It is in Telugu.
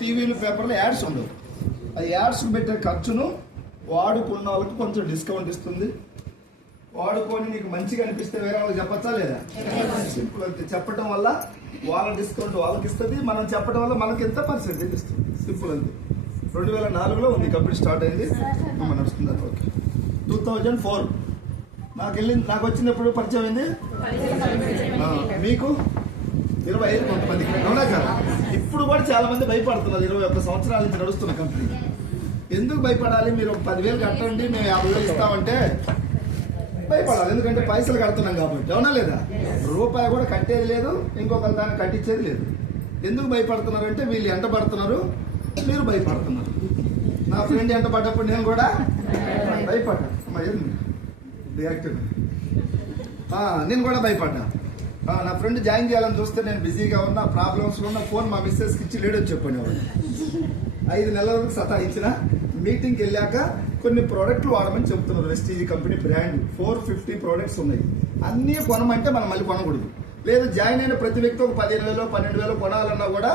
టీవీలు పేపర్లో యాడ్స్ ఉండవు. ఆ యాడ్స్ పెట్టే ఖర్చును వాడుకున్న వాళ్ళకి కొంచెం డిస్కౌంట్ ఇస్తుంది. వాడుకొని నీకు మంచిగా అనిపిస్తే వేరే వాళ్ళకి చెప్పచ్చా లేదా? సింపుల్ అంతే. చెప్పడం వల్ల వాళ్ళ డిస్కౌంట్ వాళ్ళకి ఇస్తుంది, మనం చెప్పడం వల్ల మనకి ఎంత పర్సెంటేజ్ ఇస్తుంది. సింపుల్ అంతే. 2004లో ఉంది కంపెనీ స్టార్ట్ అయింది. నడుస్తుంది. ఓకే. 2004 నాకు వచ్చినప్పుడు పరిచయం అయింది. మీకు 25 కొంతమందికి, అవునా కదా? ఇప్పుడు కూడా చాలా మంది భయపడుతున్నారు. 21 సంవత్సరాల నుంచి నడుస్తున్న కంపెనీ. ఎందుకు భయపడాలి? మీరు 10,000 కట్టండి, మేము 50,000 ఇస్తామంటే భయపడాలి. ఎందుకంటే పైసలు కడుతున్నాం కాబట్టి, అవునా లేదా? రూపాయి కూడా కట్టేది లేదు, ఇంకొకరి దాన్ని కట్టించేది లేదు. ఎందుకు భయపడుతున్నారంటే వీళ్ళు ఎంట పడుతున్నారు, మీరు భయపడుతున్నారు. నా ఫ్రెండ్ ఎంట పడ్డప్పుడు నేను కూడా భయపడ్డా. డైరెక్టర్ నేను కూడా భయపడ్డా. నా ఫ్రెండ్ జాయిన్ చేయాలని చూస్తే నేను బిజీగా ఉన్నా, ప్రాబ్లమ్స్లో ఉన్న, ఫోన్ మా మిస్సెస్కి ఇచ్చి లేడని చెప్పండి. 5 నెలల వరకు సతాయించిన. మీటింగ్కి వెళ్ళాక కొన్ని ప్రోడక్ట్లు వాడమని చెప్తున్నారు. వెస్టీజ్ కంపెనీ బ్రాండ్ 450 ప్రోడక్ట్స్ ఉన్నాయి. అన్నీ కొనమంటే మనం మళ్ళీ కొనకూడదు. లేదు, జాయిన్ అయిన ప్రతి వ్యక్తి ఒక 15,000 12,000 కొనాలన్నా కూడా